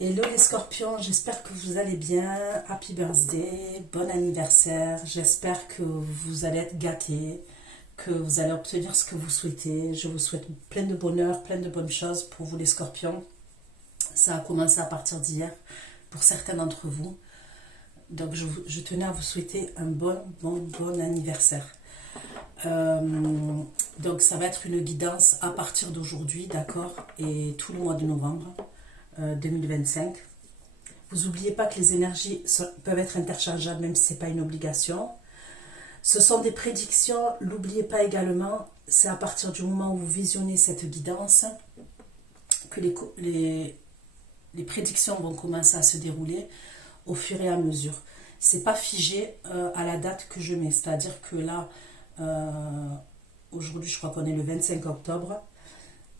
Hello les scorpions, j'espère que vous allez bien. Happy birthday, bon anniversaire. J'espère que vous allez être gâtés, que vous allez obtenir ce que vous souhaitez. Je vous souhaite plein de bonheur, plein de bonnes choses pour vous les scorpions. Ça a commencé à partir d'hier pour certains d'entre vous. Donc je tenais à vous souhaiter un bon anniversaire. Donc ça va être une guidance à partir d'aujourd'hui, d'accord, et tout le mois de novembre 2025. Vous n'oubliez pas que les énergies peuvent être interchangeables, même si ce n'est pas une obligation. Ce sont des prédictions, n'oubliez pas également, c'est à partir du moment où vous visionnez cette guidance que les prédictions vont commencer à se dérouler au fur et à mesure. C'est pas figé à la date que je mets, c'est-à-dire que là, aujourd'hui je crois qu'on est le 25 octobre,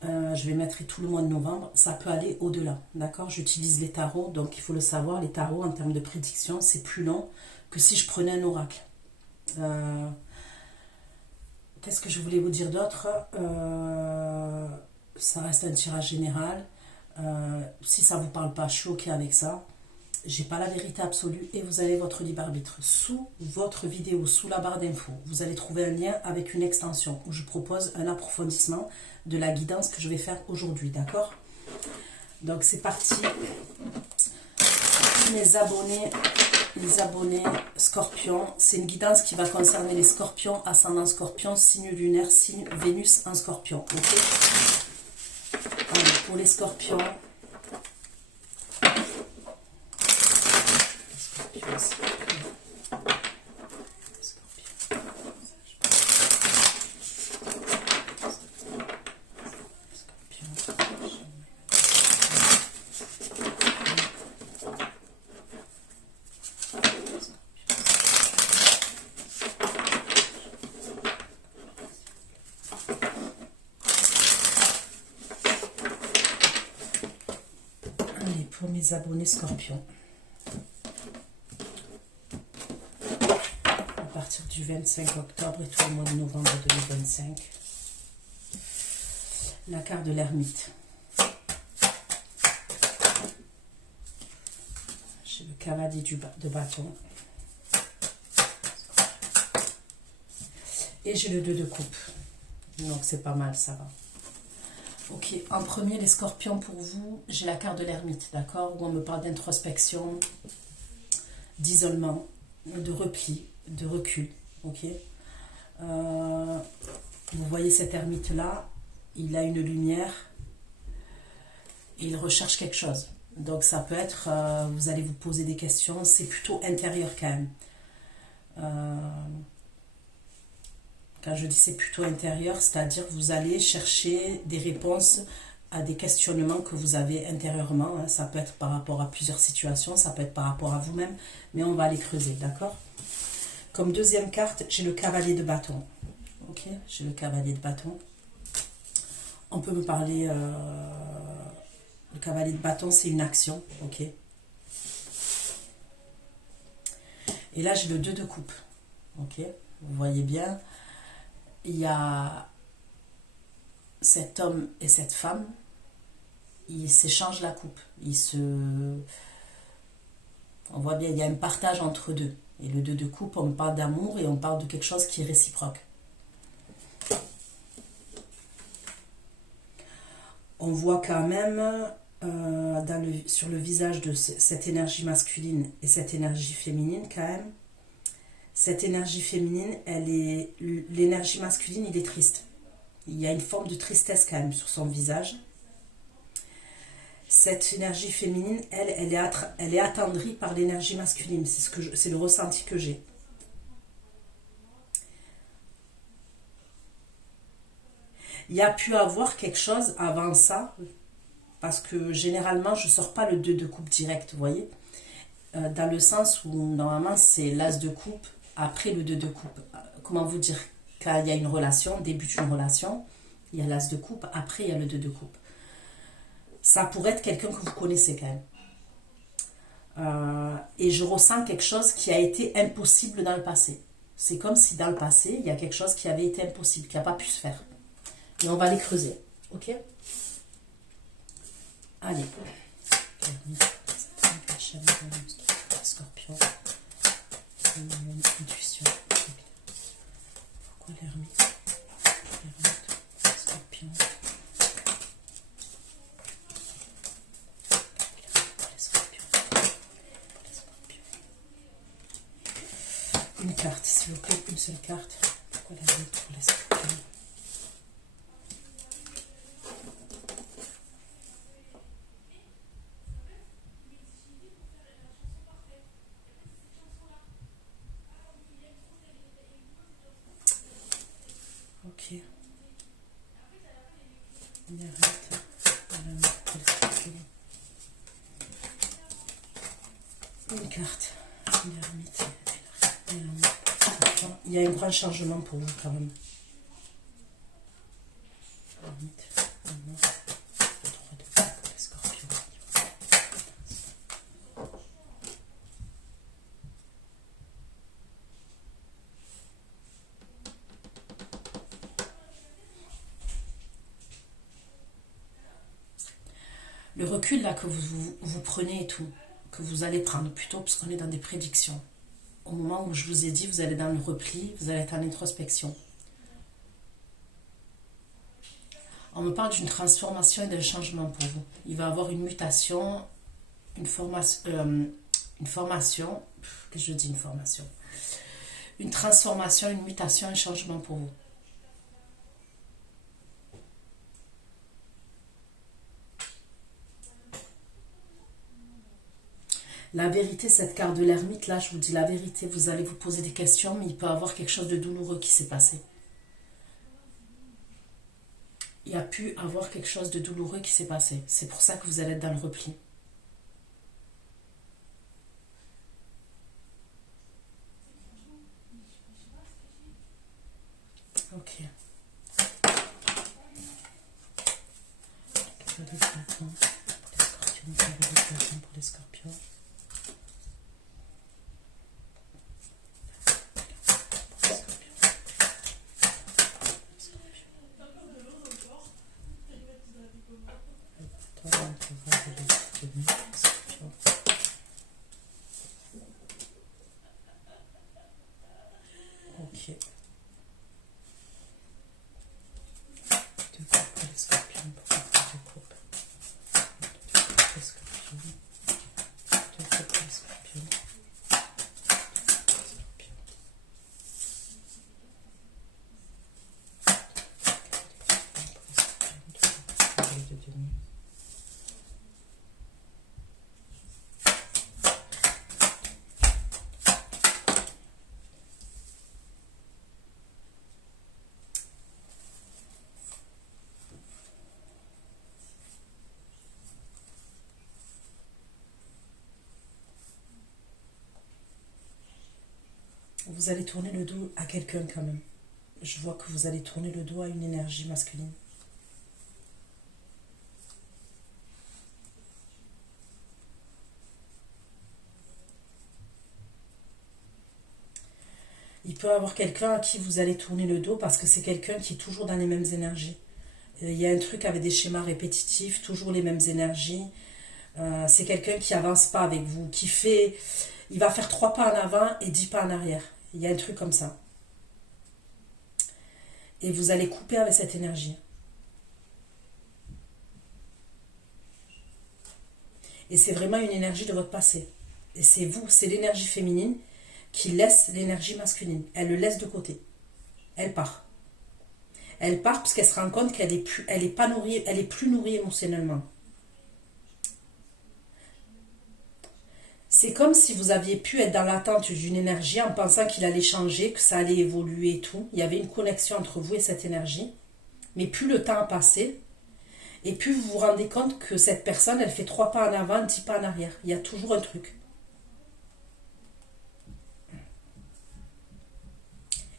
je vais mettre tout le mois de novembre, ça peut aller au-delà, d'accord? J'utilise les tarots, donc il faut le savoir, les tarots en termes de prédiction, c'est plus long que si je prenais un oracle. Qu'est-ce que je voulais vous dire d'autre? Ça reste un tirage général. Si ça ne vous parle pas, je suis ok avec ça. J'ai pas la vérité absolue et vous avez votre libre arbitre. Sous votre vidéo, sous la barre d'infos, vous allez trouver un lien avec une extension où je propose un approfondissement de la guidance que je vais faire aujourd'hui, d'accord? Donc c'est parti. Les abonnés scorpions, c'est une guidance qui va concerner les scorpions, ascendant scorpion, signe lunaire, signe Vénus en scorpion, ok? Alors, pour les scorpions, pour mes abonnés scorpions, à partir du 25 octobre et tout le mois de novembre 2025, la carte de l'ermite. J'ai le cavalier de bâton et j'ai le 2 de coupe, donc c'est pas mal, ça va. Ok, en premier, les scorpions, pour vous, j'ai la carte de l'ermite, d'accord, où on me parle d'introspection, d'isolement, de repli, de recul, ok. Vous voyez cet ermite-là, il a une lumière et il recherche quelque chose. Donc ça peut être, vous allez vous poser des questions, c'est plutôt intérieur quand même. Quand je dis c'est plutôt intérieur, c'est-à-dire vous allez chercher des réponses à des questionnements que vous avez intérieurement. Hein. Ça peut être par rapport à plusieurs situations, ça peut être par rapport à vous-même, mais on va les creuser, d'accord? Comme deuxième carte, j'ai le cavalier de bâton. Ok, j'ai le cavalier de bâton. On peut me parler... le cavalier de bâton, c'est une action, ok? Et là, j'ai le 2 de coupe, ok? Vous voyez bien... Il y a cet homme et cette femme, ils s'échangent la coupe. On voit bien, il y a un partage entre deux. Et le 2 de coupe, on parle d'amour et on parle de quelque chose qui est réciproque. On voit quand même sur le visage de cette énergie masculine et cette énergie féminine quand même. Cette énergie féminine, l'énergie masculine, il est triste. Il y a une forme de tristesse quand même sur son visage. Cette énergie féminine, elle est attendrie par l'énergie masculine. C'est le ressenti que j'ai. Il y a pu avoir quelque chose avant ça, parce que généralement, je ne sors pas le 2 de coupe direct, vous voyez. Dans le sens où, normalement, c'est l'as de coupe, après le 2 de coupe. Comment vous dire? Quand il y a une relation, débute une relation, il y a l'as de coupe, après il y a le 2 de coupe. Ça pourrait être quelqu'un que vous connaissez quand même. Et je ressens quelque chose qui a été impossible dans le passé. C'est comme si dans le passé, il y a quelque chose qui avait été impossible, qui n'a pas pu se faire. Et on va les creuser, ok? Allez. Une carte, s'il vous plaît, une seule carte. Pourquoi la vie pour les scorpions? Ok. On arrête. Une carte. L'ermite. Il y a un grand changement pour vous quand même. L'ermite. Le 3 de coupe pour les scorpions. Le recul là que vous prenez et tout, que vous allez prendre plutôt, parce qu'on est dans des prédictions. Au moment où je vous ai dit, vous allez dans le repli, vous allez être en introspection. On me parle d'une transformation et d'un changement pour vous. Il va y avoir une mutation, une formation, qu'est-ce que je dis une formation? Une transformation, une mutation, un changement pour vous. La vérité, cette carte de l'ermite, là, je vous dis la vérité, vous allez vous poser des questions, mais il peut y avoir quelque chose de douloureux qui s'est passé. Il y a pu avoir quelque chose de douloureux qui s'est passé. C'est pour ça que vous allez être dans le repli. Ok. Pour les scorpions. Ok. Deux coupes pour les scorpions. Pourquoi deux coupes? Deux coupes pour les scorpions. Deux coupes pour les scorpions. Vous allez tourner le dos à quelqu'un quand même. Je vois que vous allez tourner le dos à une énergie masculine. Il peut y avoir quelqu'un à qui vous allez tourner le dos parce que c'est quelqu'un qui est toujours dans les mêmes énergies. Il y a un truc avec des schémas répétitifs, toujours les mêmes énergies. C'est quelqu'un qui avance pas avec vous, qui fait... Il va faire 3 pas en avant et 10 pas en arrière. Il y a un truc comme ça. Et vous allez couper avec cette énergie. Et c'est vraiment une énergie de votre passé. Et c'est vous, c'est l'énergie féminine qui laisse l'énergie masculine. Elle le laisse de côté. Elle part. Elle part parce qu'elle se rend compte qu'elle est pas nourrie, elle est plus nourrie émotionnellement. C'est comme si vous aviez pu être dans l'attente d'une énergie en pensant qu'il allait changer, que ça allait évoluer et tout. Il y avait une connexion entre vous et cette énergie. Mais plus le temps a passé, et plus vous vous rendez compte que cette personne, elle fait 3 pas en avant, 10 pas en arrière. Il y a toujours un truc.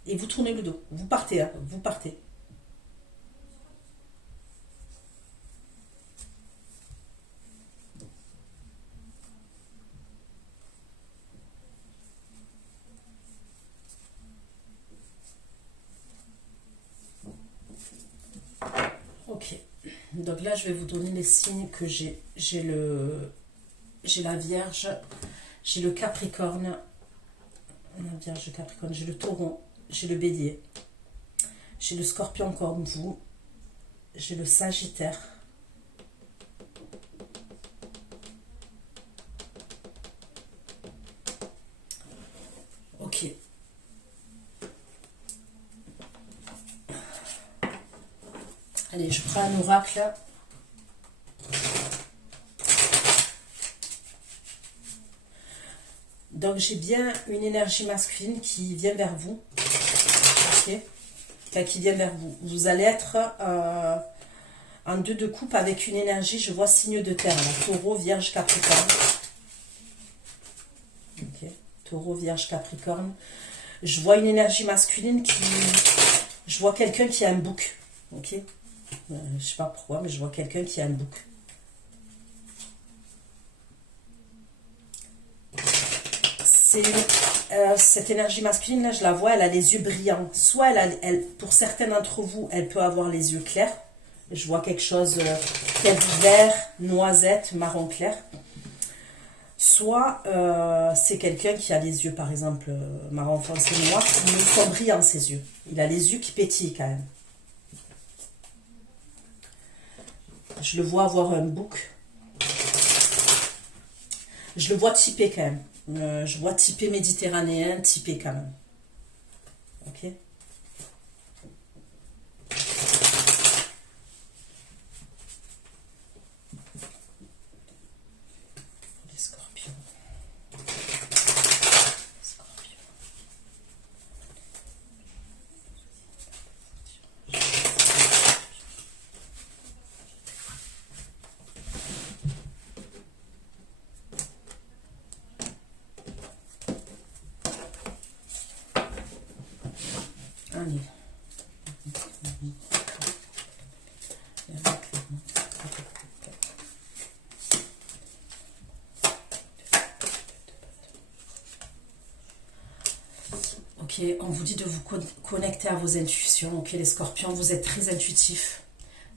Et vous tournez le dos. Vous partez, hein, vous partez. Ok. Donc là, je vais vous donner les signes que j'ai. J'ai la Vierge, j'ai le Capricorne, la Vierge Capricorne, j'ai le Taureau, j'ai le Bélier, j'ai le Scorpion comme vous, j'ai le Sagittaire, ok, Allez, je prends un oracle. Donc, j'ai bien une énergie masculine qui vient vers vous. Ok, enfin, qui vient vers vous. Vous allez être en 2 de coupe avec une énergie, je vois signe de terre. Là. Taureau, Vierge, Capricorne. Ok, Taureau, Vierge, Capricorne. Je vois une énergie masculine qui... Je vois quelqu'un qui a un bouc. Ok, je sais pas pourquoi, mais je vois quelqu'un qui a un bouc. Cette énergie masculine, là, je la vois, elle a les yeux brillants. Soit, pour certains d'entre vous, elle peut avoir les yeux clairs. Je vois quelque chose vert, noisette, marron clair. Soit, c'est quelqu'un qui a les yeux, par exemple, marron foncé, noir, mais ils sont brillants, ses yeux. Il a les yeux qui pétillent, quand même. Je le vois avoir un bouc. Je le vois typé, quand même. Je vois typé méditerranéen, typé quand même. Ok. Les scorpions. Allez. Ok, on vous dit de vous connecter à vos intuitions. Ok, les scorpions, vous êtes très intuitifs.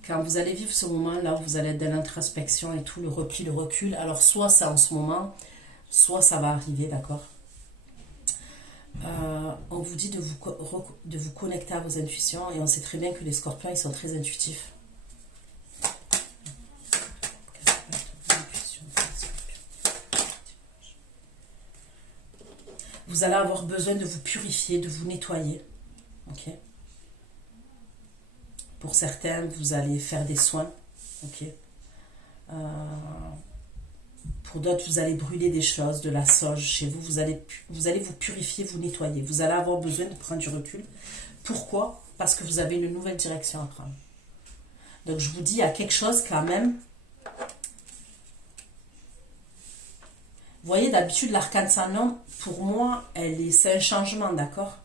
Quand vous allez vivre ce moment là où vous allez être dans l'introspection et tout, le repli, le recul, alors soit c'est en ce moment, soit ça va arriver, d'accord. On vous dit de vous connecter à vos intuitions et on sait très bien que les scorpions, ils sont très intuitifs. Vous allez avoir besoin de vous purifier, de vous nettoyer. Ok. Pour certains, vous allez faire des soins. Ok. Pour d'autres, vous allez brûler des choses, de la sauge chez vous. Vous allez vous purifier, vous nettoyer. Vous allez avoir besoin de prendre du recul. Pourquoi? Parce que vous avez une nouvelle direction à prendre. Donc, je vous dis, il y a quelque chose quand même. Vous voyez, d'habitude, l'arcane Sanon, pour moi, c'est un changement, d'accord?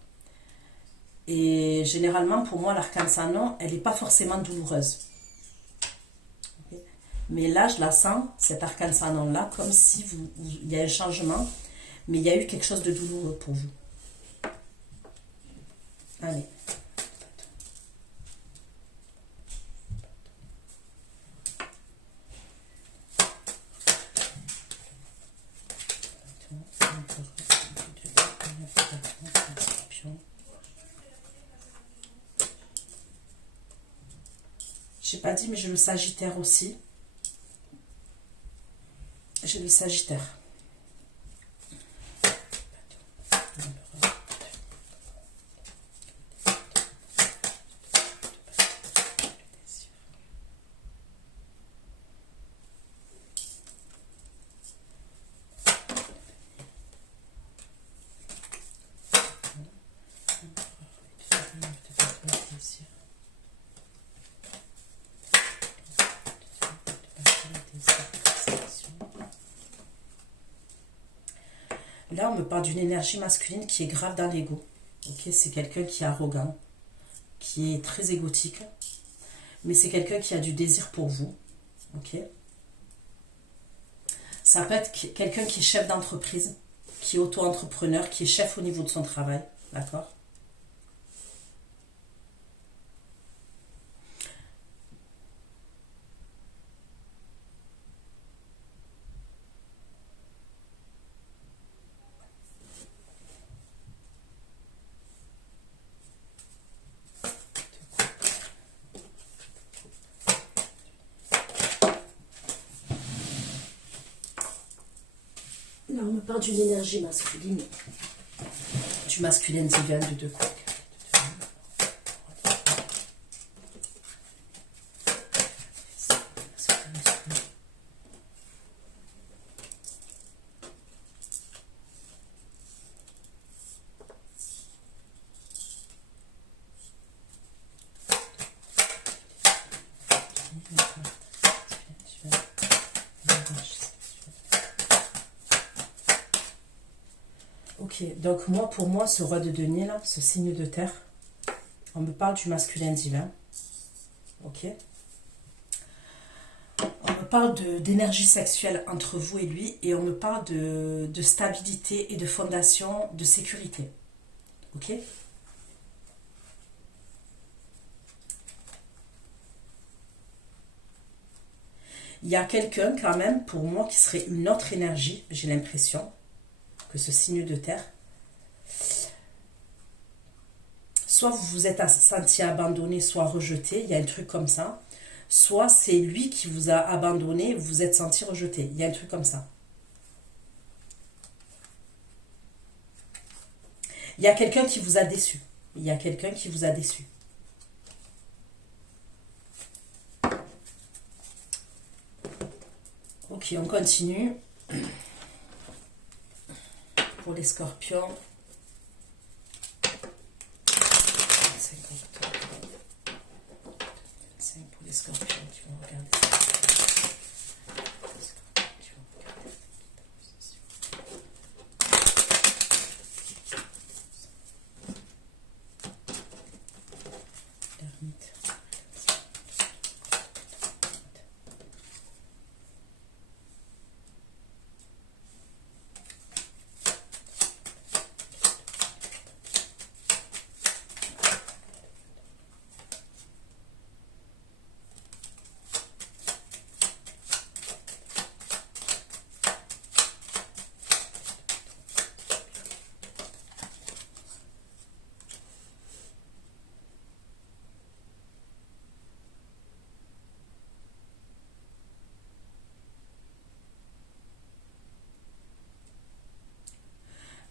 Et généralement, pour moi, l'arcane Sanon, elle n'est pas forcément douloureuse. Okay. Mais là, je la sens, cet arcane Sanon-là, comme si il y a un changement, mais il y a eu quelque chose de douloureux pour vous. Allez. J'ai pas dit, mais j'ai le Sagittaire aussi. J'ai le Sagittaire. Là, on me parle d'une énergie masculine qui est grave dans l'ego. Okay, c'est quelqu'un qui est arrogant, qui est très égotique, mais c'est quelqu'un qui a du désir pour vous. Okay. Ça peut être quelqu'un qui est chef d'entreprise, qui est auto-entrepreneur, qui est chef au niveau de son travail. D'accord ? Là, on me parle d'une énergie masculine, du masculin divin de deux coups. Ok, donc moi, pour moi, ce roi de denier, là, ce signe de terre, on me parle du masculin divin. Ok. On me parle d'énergie sexuelle entre vous et lui, et on me parle de stabilité et de fondation de sécurité. Ok. Il y a quelqu'un quand même, pour moi, qui serait une autre énergie, j'ai l'impression, que ce signe de terre. Soit vous vous êtes senti abandonné, soit rejeté, il y a un truc comme ça. Soit c'est lui qui vous a abandonné, vous vous êtes senti rejeté, il y a un truc comme ça. Il y a quelqu'un qui vous a déçu. Il y a quelqu'un qui vous a déçu. Ok, on continue. Pour les scorpions. 5 pour les scorpions qui vont regarder ça. Les scorpions qui vont regarder l'ermite.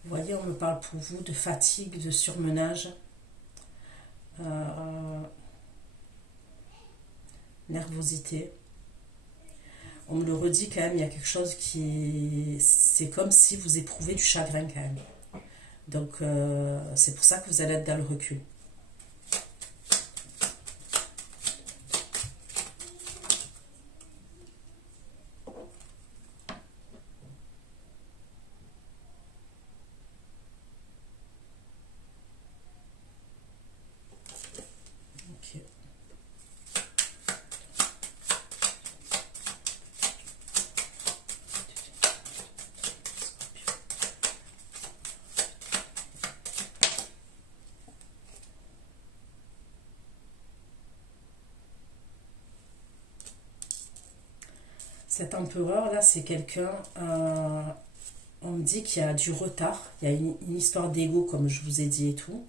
Vous voyez, on me parle pour vous de fatigue, de surmenage, nervosité. On me le redit quand même, il y a quelque chose qui... C'est comme si vous éprouvez du chagrin quand même. Donc, c'est pour ça que vous allez être dans le recul. Ok. Cet empereur là, c'est quelqu'un, on me dit qu'il y a du retard, il y a une histoire d'ego comme je vous ai dit et tout.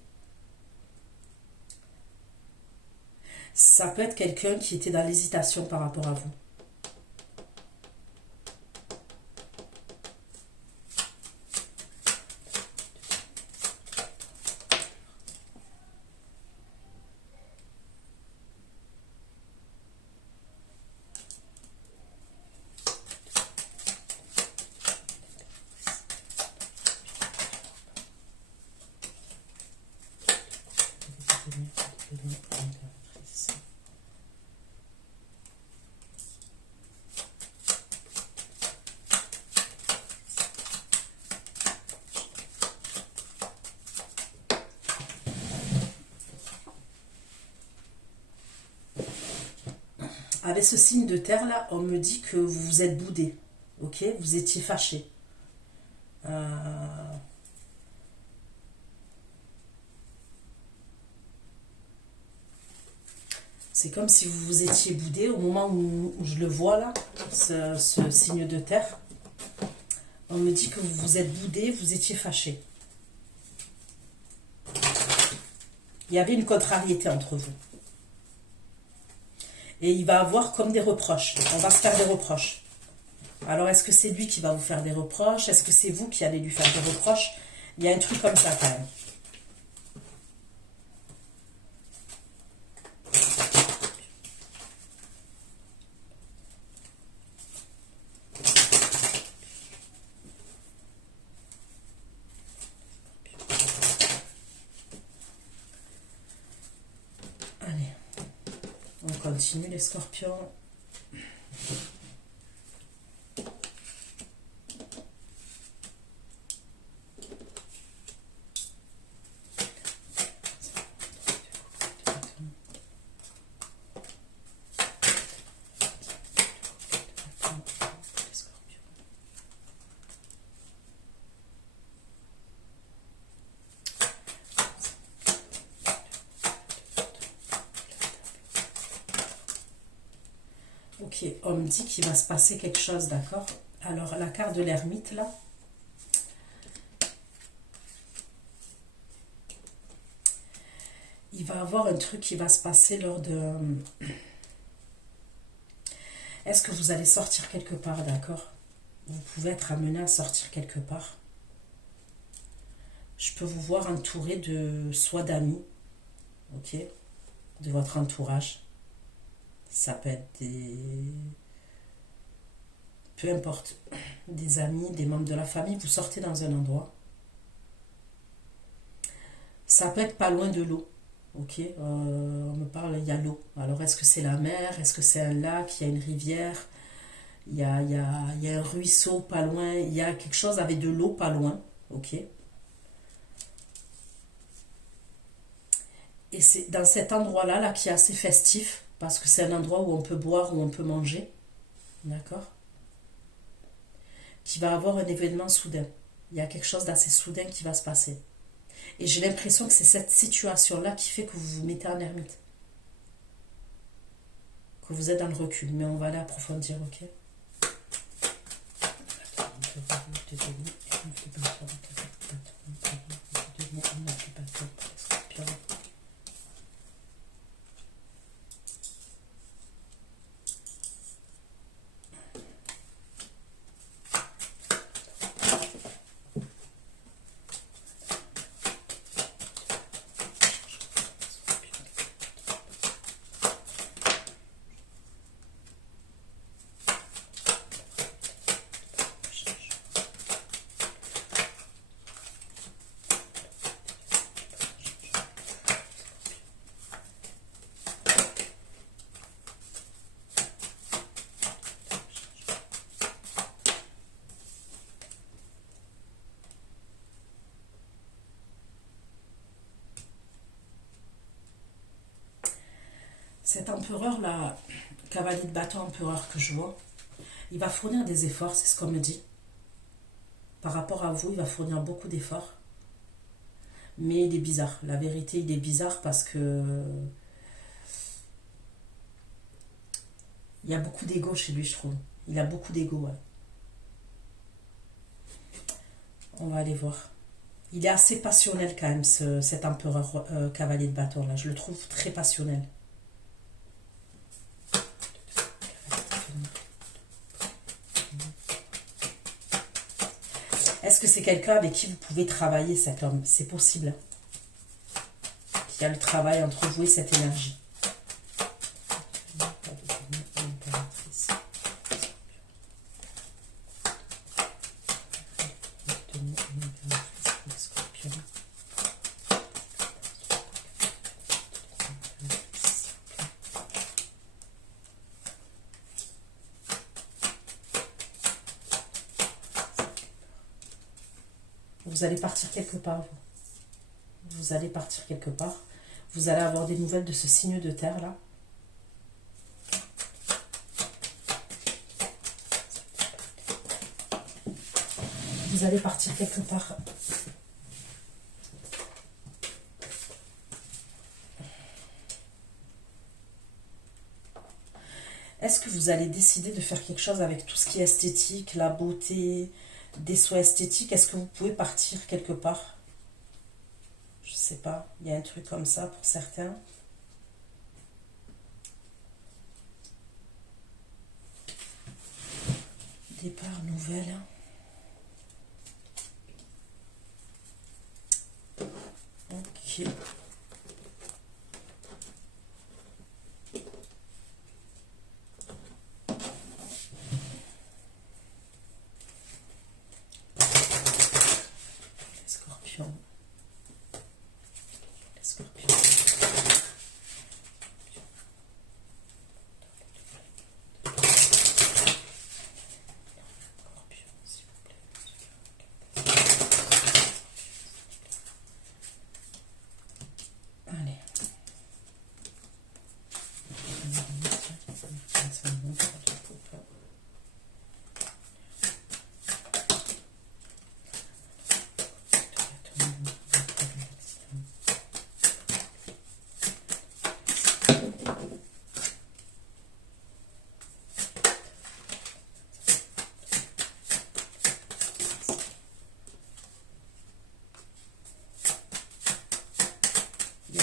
Ça peut être quelqu'un qui était dans l'hésitation par rapport à vous. Avec ce signe de terre là, on me dit que vous vous êtes boudé, ok? Vous étiez fâché. C'est comme si vous vous étiez boudé au moment où je le vois là, ce signe de terre. On me dit que vous vous êtes boudé, vous étiez fâché. Il y avait une contrariété entre vous. Et il va avoir comme des reproches. On va se faire des reproches. Alors, est-ce que c'est lui qui va vous faire des reproches? Est-ce que c'est vous qui allez lui faire des reproches? Il y a un truc comme ça quand même. Allez, on continue les scorpions. Ok, on me dit qu'il va se passer quelque chose, d'accord? Alors, la carte de l'ermite, là. Il va y avoir un truc qui va se passer lors de... Est-ce que vous allez sortir quelque part, d'accord? Vous pouvez être amené à sortir quelque part. Je peux vous voir entouré de soit d'amis, ok? De votre entourage. Ça peut être des... Peu importe. Des amis, des membres de la famille. Vous sortez dans un endroit. Ça peut être pas loin de l'eau. Ok, on me parle, il y a l'eau. Alors, est-ce que c'est la mer? Est-ce que c'est un lac? Il y a une rivière? Il y a un ruisseau pas loin? Il y a quelque chose avec de l'eau pas loin. Ok. Et c'est dans cet endroit-là là, qui est assez festif, parce que c'est un endroit où on peut boire, où on peut manger. D'accord? Qui va avoir un événement soudain. Il y a quelque chose d'assez soudain qui va se passer. Et j'ai l'impression que c'est cette situation-là qui fait que vous vous mettez en ermite. Que vous êtes dans le recul. Mais on va aller approfondir, ok? Cet empereur-là, cavalier de bâton empereur que je vois, il va fournir des efforts, c'est ce qu'on me dit. Par rapport à vous, il va fournir beaucoup d'efforts. Mais il est bizarre. La vérité, il est bizarre parce que... Il y a beaucoup d'ego chez lui, je trouve. Il a beaucoup d'ego, ouais. On va aller voir. Il est assez passionnel quand même, cet empereur cavalier de bâton là. Je le trouve très passionnel. Est-ce que c'est quelqu'un avec qui vous pouvez travailler, cet homme? C'est possible. Il y a le travail entre vous et cette énergie. Vous allez partir quelque part, vous. Vous allez partir quelque part. Vous allez avoir des nouvelles de ce signe de terre, là. Vous allez partir quelque part. Est-ce que vous allez décider de faire quelque chose avec tout ce qui est esthétique, la beauté, des soins esthétiques? Est-ce que vous pouvez partir quelque part? Je sais pas, il y a un truc comme ça pour certains. Départ, nouvelle. Ok.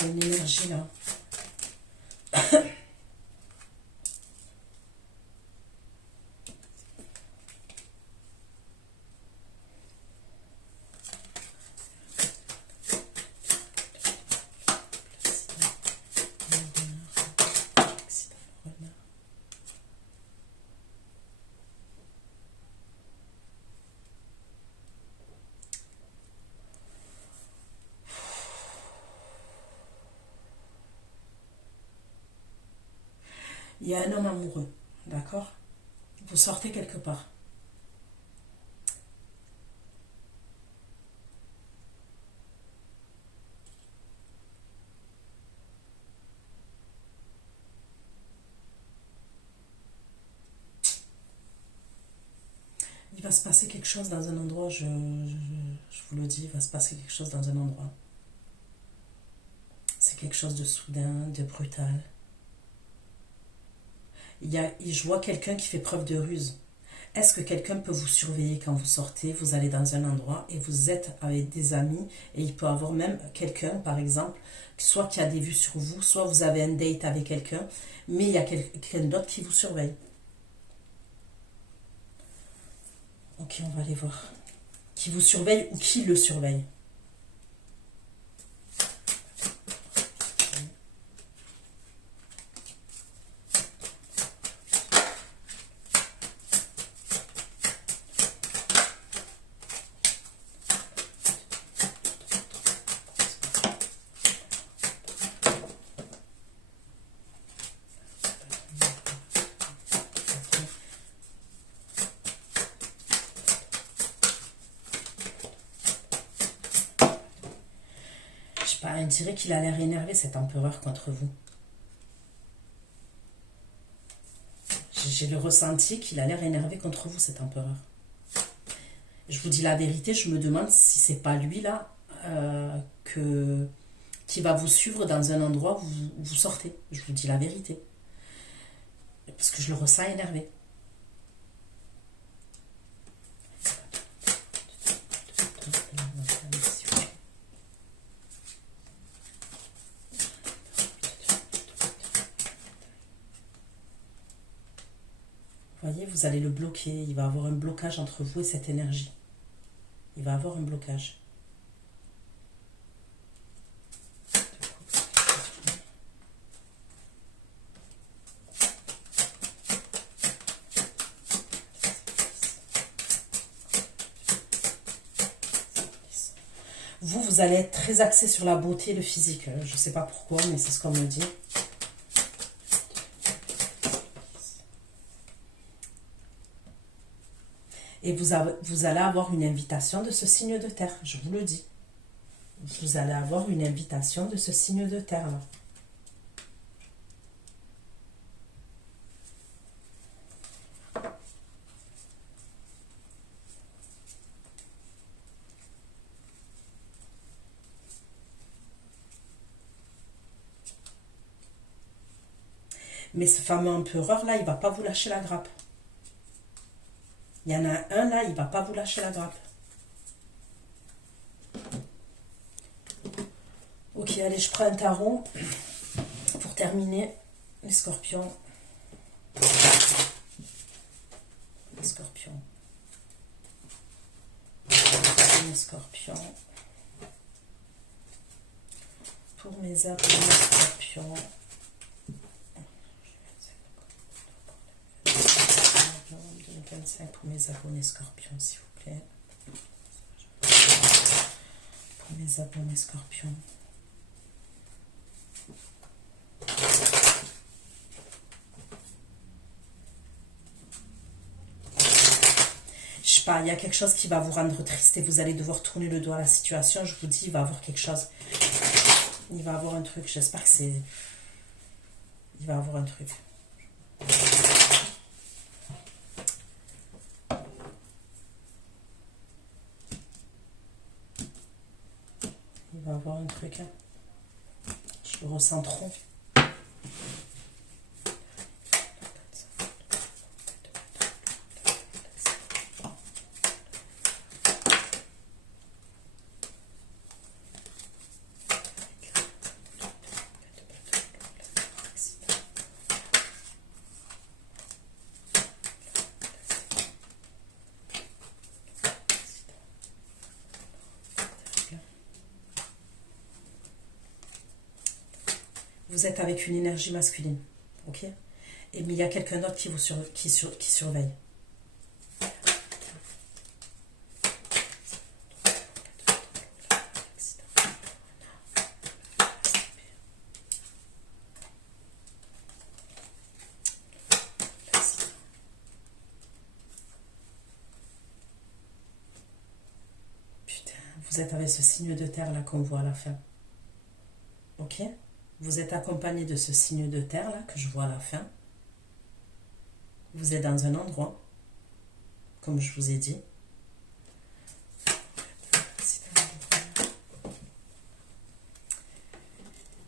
y a une énergie là. Il y a un homme amoureux, d'accord? Vous sortez quelque part. Il va se passer quelque chose dans un endroit, je vous le dis, il va se passer quelque chose dans un endroit. C'est quelque chose de soudain, de brutal. Je vois quelqu'un qui fait preuve de ruse. Est-ce que quelqu'un peut vous surveiller quand vous sortez, vous allez dans un endroit et vous êtes avec des amis et il peut avoir même quelqu'un, par exemple, soit qui a des vues sur vous, soit vous avez un date avec quelqu'un, mais il y a quelqu'un d'autre qui vous surveille. Ok, on va aller voir. Qui vous surveille ou qui le surveille? On dirait qu'il a l'air énervé, cet empereur, contre vous. J'ai le ressenti qu'il a l'air énervé contre vous, cet empereur. Je vous dis la vérité, je me demande si c'est pas lui, là, qui va vous suivre dans un endroit où vous sortez. Je vous dis la vérité. Parce que je le ressens énervé. Vous voyez, vous allez le bloquer. Il va avoir un blocage entre vous et cette énergie. Il va avoir un blocage. Vous allez être très axé sur la beauté et le physique. Je ne sais pas pourquoi, mais c'est ce qu'on me dit. Et vous allez avoir une invitation de ce signe de terre, je vous le dis. Vous allez avoir une invitation de ce signe de terre là. Mais ce fameux empereur là, il ne va pas vous lâcher la grappe. Il y en a un là, il ne va pas vous lâcher la grappe. Ok, allez, je prends un tarot pour terminer. Les scorpions. Les scorpions. Les scorpions. Pour mes abonnés scorpions. 2025 pour mes abonnés scorpions, s'il vous plaît. Pour mes abonnés scorpions. Je sais pas, il y a quelque chose qui va vous rendre triste et vous allez devoir tourner le dos à la situation. Je vous dis, il va avoir quelque chose. Il va avoir un truc, j'espère que c'est... Il va avoir un truc. Il va avoir un truc. Hein. Je le ressens trop. Vous êtes avec une énergie masculine, ok? Et mais il y a quelqu'un d'autre qui surveille. Putain, vous êtes avec ce signe de terre là qu'on voit à la fin. Ok? Vous êtes accompagné de ce signe de terre là que je vois à la fin. Vous êtes dans un endroit, comme je vous ai dit.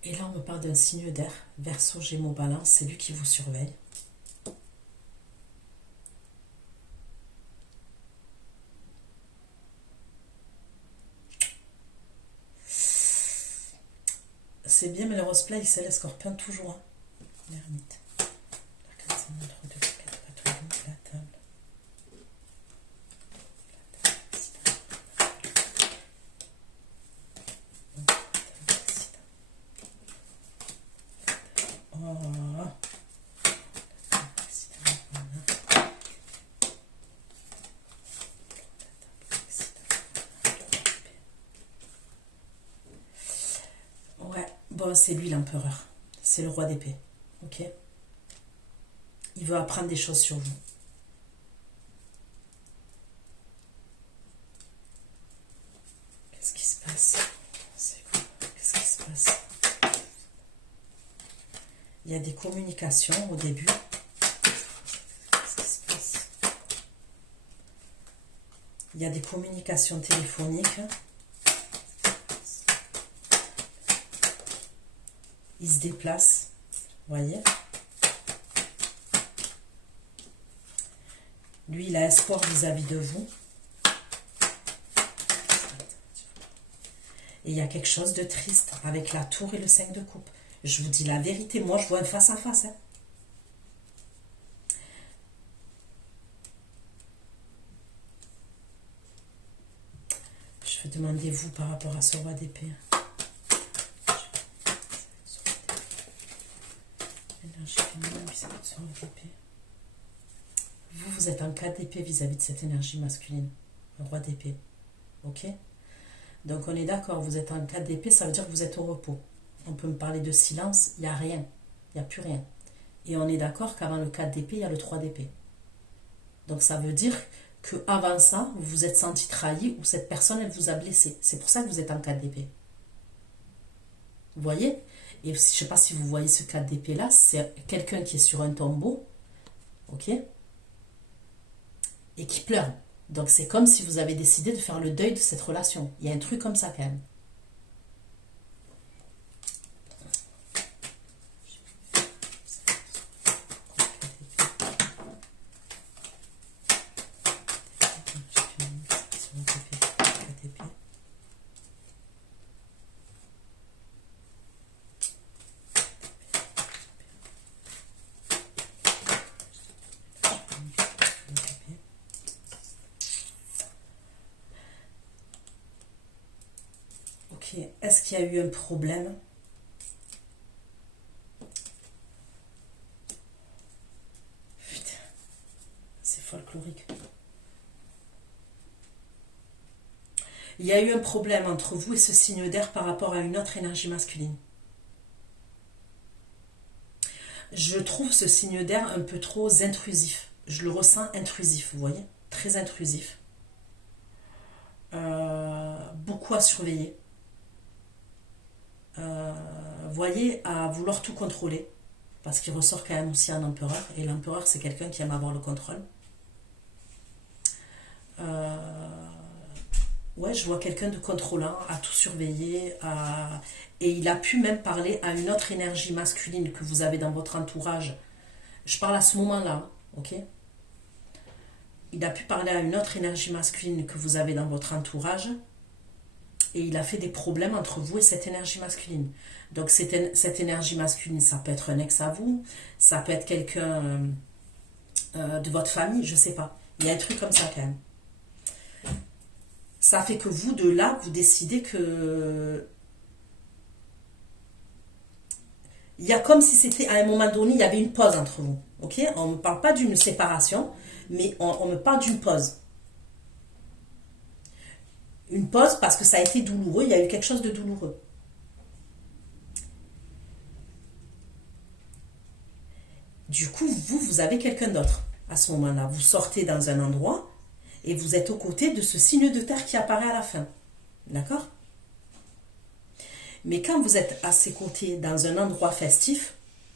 Et là, on me parle d'un signe d'air, Verseau, Gémeaux, Balance, c'est lui qui vous surveille. C'est bien, mais le roleplay, c'est les scorpions toujours. Hein. L'ermite. La carte, c'est notre de la table. Oh. Ouais, bon, c'est lui l'empereur. C'est le roi d'épée. Ok? Il veut apprendre des choses sur vous. Qu'est-ce qui se passe? C'est quoi? Qu'est-ce qui se passe? Il y a des communications au début. Qu'est-ce qui se passe? Il y a des communications téléphoniques. Il se déplace. Vous voyez? Lui, il a espoir vis-à-vis de vous. Et il y a quelque chose de triste avec la tour et le 5 de coupe. Je vous dis la vérité, moi je vois un face à face. Hein. Je vais demander vous par rapport à ce roi d'épée. Vous êtes en 4 d'épée vis-à-vis de cette énergie masculine. Un roi d'épée. Ok? Donc on est d'accord, vous êtes en 4 d'épée, ça veut dire que vous êtes au repos. On peut me parler de silence, il n'y a rien. Il n'y a plus rien. Et on est d'accord qu'avant le 4 d'épée, il y a le 3 d'épée. Donc ça veut dire qu'avant ça, vous vous êtes senti trahi ou cette personne, elle vous a blessé. C'est pour ça que vous êtes en 4 d'épée. Vous voyez? Et je ne sais pas si vous voyez ce 4 d'épée là, c'est quelqu'un qui est sur un tombeau, ok? Et qui pleure. Donc c'est comme si vous avez décidé de faire le deuil de cette relation. Il y a un truc comme ça quand même. Est-ce qu'il y a eu un problème? Putain, c'est folklorique. Il y a eu un problème entre vous et ce signe d'air par rapport à une autre énergie masculine. Je trouve ce signe d'air un peu trop intrusif. Je le ressens intrusif, vous voyez? Très intrusif. Beaucoup à surveiller. Voyez, à vouloir tout contrôler, parce qu'il ressort quand même aussi un empereur, et l'empereur c'est quelqu'un qui aime avoir le contrôle. Ouais, je vois quelqu'un de contrôlant, à tout surveiller, et il a pu même parler à une autre énergie masculine que vous avez dans votre entourage. Je parle à ce moment-là, ok? Il a pu parler à une autre énergie masculine que vous avez dans votre entourage, et il a fait des problèmes entre vous et cette énergie masculine. Donc cette énergie masculine, ça peut être un ex à vous, ça peut être quelqu'un de votre famille, je sais pas. Il y a un truc comme ça quand même. Ça fait que vous, de là, vous décidez que... il y a comme si c'était à un moment donné, il y avait une pause entre vous. Ok? On ne me parle pas d'une séparation, mais on me parle d'une pause. Une pause parce que ça a été douloureux, il y a eu quelque chose de douloureux. Du coup, vous avez quelqu'un d'autre à ce moment-là. Vous sortez dans un endroit et vous êtes aux côtés de ce signe de terre qui apparaît à la fin. D'accord? Mais quand vous êtes à ses côtés dans un endroit festif,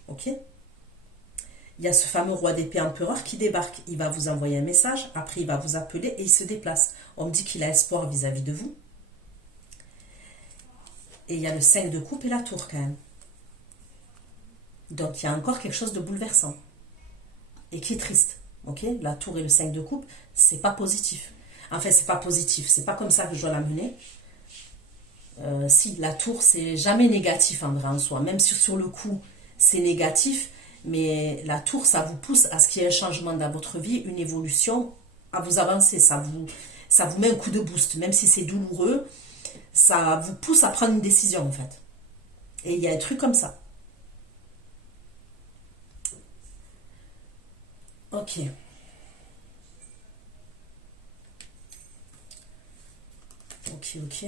ok, il y a ce fameux roi d'épée empereur qui débarque. Il va vous envoyer un message, après il va vous appeler et il se déplace. On me dit qu'il a espoir vis-à-vis de vous. Et il y a le 5 de coupe et la tour quand même. Donc il y a encore quelque chose de bouleversant. Et qui est triste. Ok, la tour et le 5 de coupe, c'est pas positif. Enfin, c'est pas positif. C'est pas comme ça que je dois l'amener. Si, la tour, c'est jamais négatif en vrai en soi. Même si sur le coup, c'est négatif. Mais la tour, ça vous pousse à ce qu'il y ait un changement dans votre vie, une évolution, à vous avancer. Ça vous met un coup de boost. Même si c'est douloureux, ça vous pousse à prendre une décision en fait. Et il y a un truc comme ça. Ok. Ok, ok.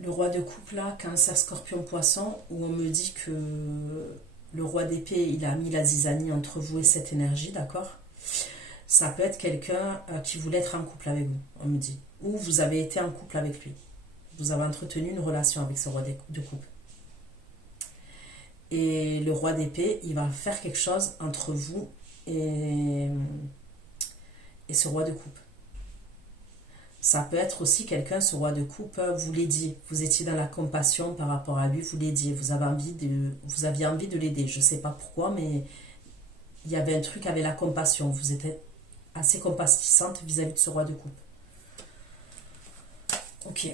Le roi de coupe là, Cancer, Scorpion, Poisson, où on me dit que le roi d'épée, il a mis la zizanie entre vous et cette énergie, d'accord? Ça peut être quelqu'un qui voulait être en couple avec vous, on me dit. Ou vous avez été en couple avec lui. Vous avez entretenu une relation avec ce roi de coupe. Et le roi d'épée, il va faire quelque chose entre vous et ce roi de coupe. Ça peut être aussi quelqu'un, ce roi de coupe, vous l'aidiez. Vous étiez dans la compassion par rapport à lui, vous l'aidiez. Vous aviez envie de l'aider. Je ne sais pas pourquoi, mais il y avait un truc avec la compassion. Vous étiez assez compassissante vis-à-vis de ce roi de coupe. Ok.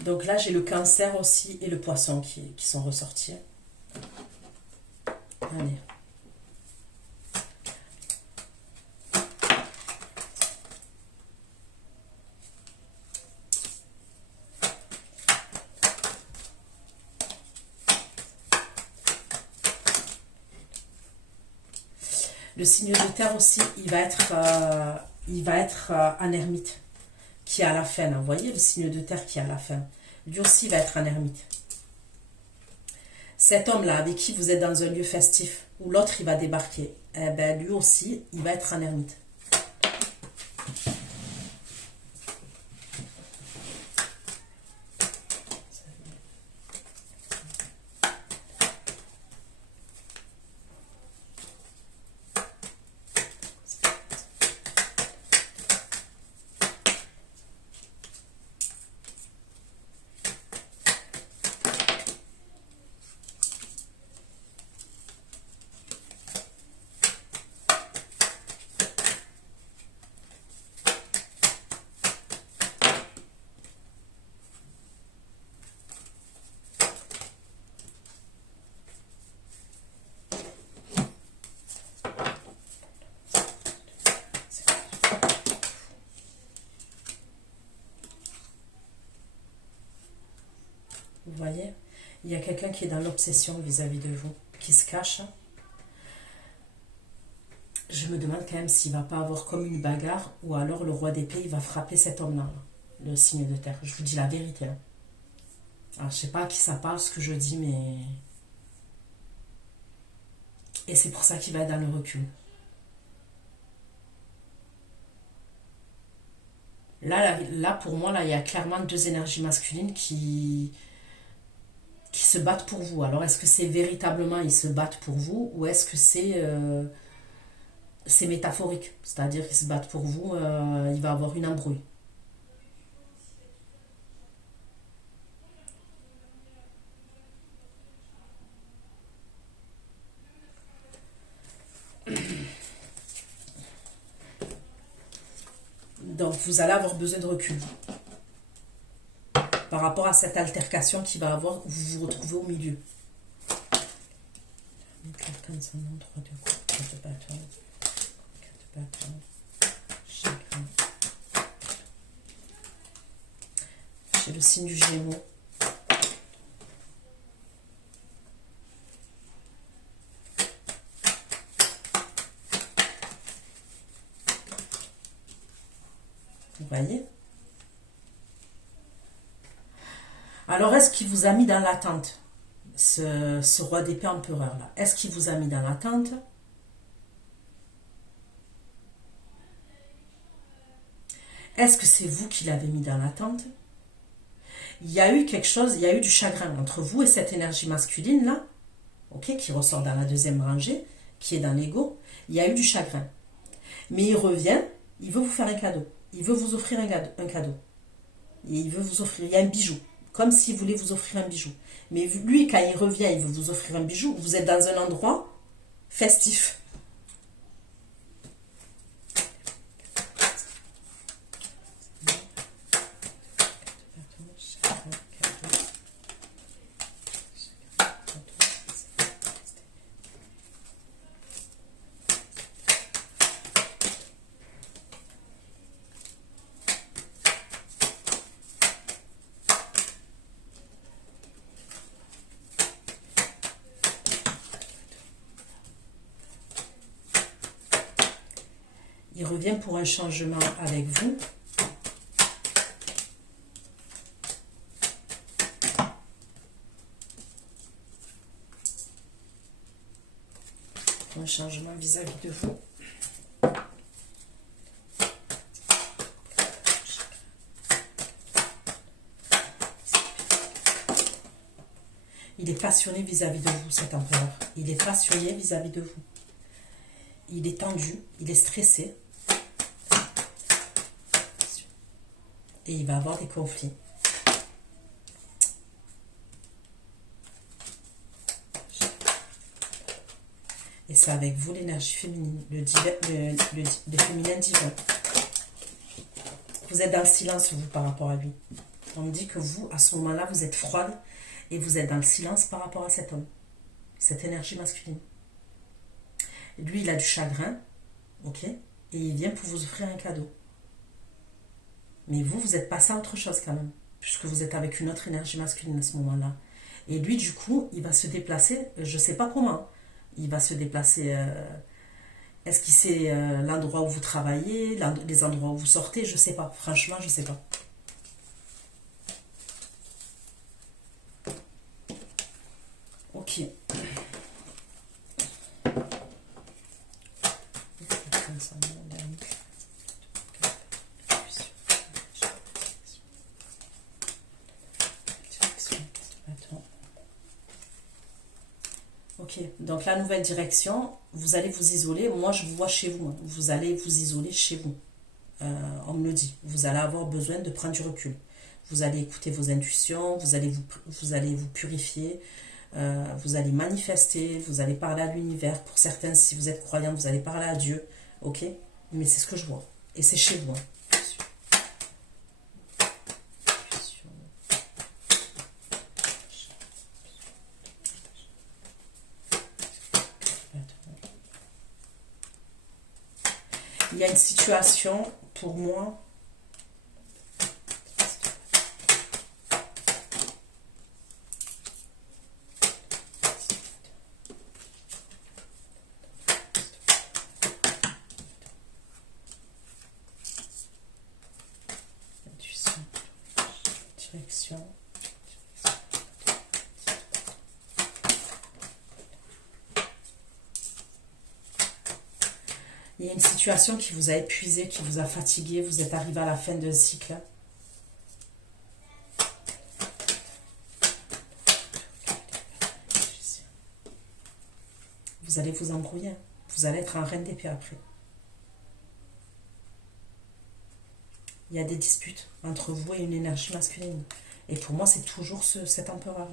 Donc là, j'ai le Cancer aussi et le Poisson qui sont ressortis. Allez. Le signe de terre aussi, il va être un ermite qui est à la fin. Vous voyez le signe de terre qui est à la fin. Lui aussi, il va être un ermite. Cet homme-là, avec qui vous êtes dans un lieu festif, où l'autre, il va débarquer, eh ben, lui aussi, il va être un ermite. Vous voyez, il y a quelqu'un qui est dans l'obsession vis-à-vis de vous, qui se cache. Je me demande quand même s'il ne va pas avoir comme une bagarre, ou alors le roi d'épée, il va frapper cet homme-là, le signe de terre. Je vous dis la vérité. Alors, je ne sais pas à qui ça parle, ce que je dis, mais... Et c'est pour ça qu'il va être dans le recul. Là, pour moi, là, il y a clairement deux énergies masculines qui qui se battent pour vous. Alors, est-ce que c'est véritablement ils se battent pour vous ou est-ce que c'est métaphorique? C'est-à-dire qu'ils se battent pour vous, il va y avoir une embrouille. Donc, vous allez avoir besoin de recul par rapport à cette altercation qui va avoir, où vous vous retrouvez au milieu. J'ai le signe du Gémeaux. Vous voyez? Alors, est-ce qu'il vous a mis dans l'attente, ce roi d'épée empereur là? Est-ce qu'il vous a mis dans l'attente? Est-ce que c'est vous qui l'avez mis dans l'attente? Il y a eu quelque chose, il y a eu du chagrin entre vous et cette énergie masculine là, ok, qui ressort dans la deuxième rangée, qui est dans l'ego. Il y a eu du chagrin. Mais il revient, il veut vous faire un cadeau. Il veut vous offrir un cadeau. Et il veut vous offrir, il y a un bijou. Comme s'il voulait vous offrir un bijou. Mais lui, quand il revient, il veut vous offrir un bijou. Vous êtes dans un endroit festif. Il revient pour un changement avec vous. Pour un changement vis-à-vis de vous. Il est passionné vis-à-vis de vous, cet empereur. Il est passionné vis-à-vis de vous. Il est tendu, il est stressé. Et il va avoir des conflits. Et c'est avec vous l'énergie féminine, le féminin divin. Vous êtes dans le silence, vous, par rapport à lui. On me dit que vous, à ce moment-là, vous êtes froide et vous êtes dans le silence par rapport à cet homme. Cette énergie masculine. Et lui, il a du chagrin, ok? Et il vient pour vous offrir un cadeau. Mais vous, vous êtes passé à autre chose quand même, puisque vous êtes avec une autre énergie masculine à ce moment-là. Et lui, du coup, il va se déplacer, je ne sais pas comment, il va se déplacer, est-ce qu'il sait l'endroit où vous travaillez, les endroits où vous sortez, je ne sais pas, franchement, je ne sais pas. Ok. Ok, donc la nouvelle direction, vous allez vous isoler. Moi, je vous vois chez vous. Hein. Vous allez vous isoler chez vous. On me le dit. Vous allez avoir besoin de prendre du recul. Vous allez écouter vos intuitions, vous allez vous purifier, vous allez manifester, vous allez parler à l'univers. Pour certains, si vous êtes croyant, vous allez parler à Dieu. Ok, mais c'est ce que je vois. Et c'est chez vous. Hein. Il y a une situation, pour moi, direction. Il y a une situation qui vous a épuisé, qui vous a fatigué, vous êtes arrivé à la fin d'un cycle. vous allez vous embrouiller. Vous allez être en reine d'épée après. Il y a des disputes entre vous et une énergie masculine. Et pour moi, c'est toujours cet empereur.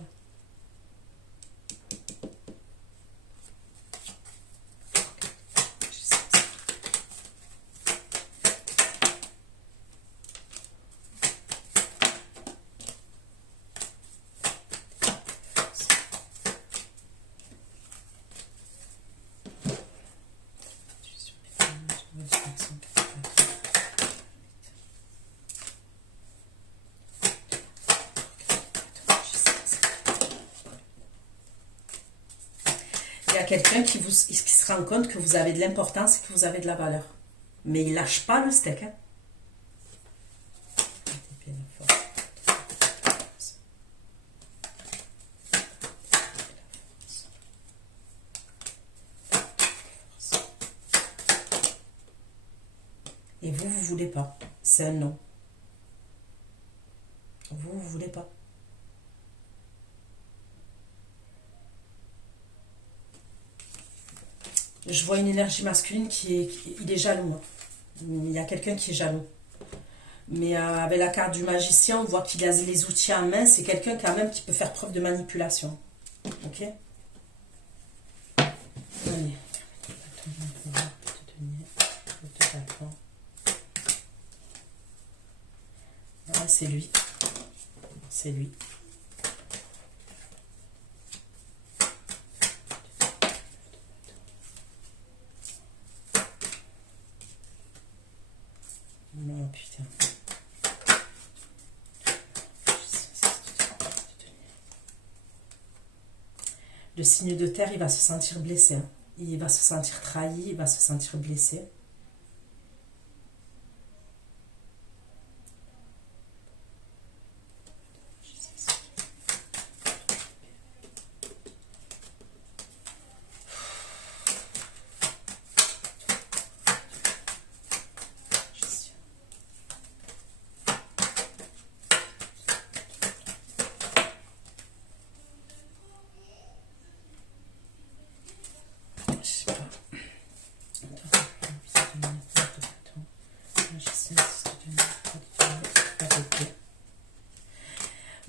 Il y a quelqu'un qui se rend compte que vous avez de l'importance et que vous avez de la valeur. Mais il lâche pas le steak. Hein. Et vous, vous voulez pas. C'est un non. Vous voulez pas. Je vois une énergie masculine il est jaloux. Hein. Il y a quelqu'un qui est jaloux. Mais avec la carte du magicien, on voit qu'il a les outils en main. C'est quelqu'un quand même qui peut faire preuve de manipulation. Ok? Allez. Ah, c'est lui. C'est lui. Oh putain. Le signe de terre, il va se sentir blessé. Hein. Il va se sentir trahi, il va se sentir blessé.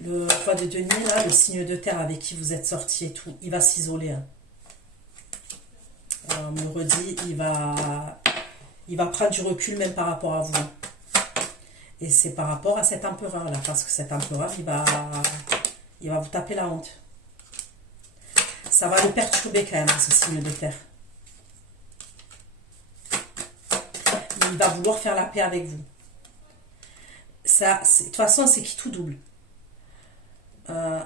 Le roi de denier, là, le signe de terre avec qui vous êtes sorti et tout, il va s'isoler. Hein. On me le redit, il va prendre du recul même par rapport à vous. Et c'est par rapport à cet empereur-là, parce que cet empereur, il va vous taper la honte. Ça va le perturber quand même, ce signe de terre. Il va vouloir faire la paix avec vous. Ça, de toute façon, c'est qui tout double.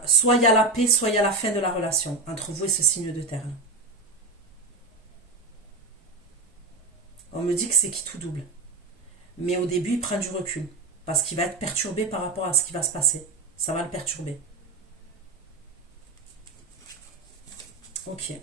Soit il y a la paix, soit il y a la fin de la relation entre vous et ce signe de terre. On me dit que c'est qui tout double. Mais au début, il prend du recul. Parce qu'il va être perturbé par rapport à ce qui va se passer. Ça va le perturber. Ok.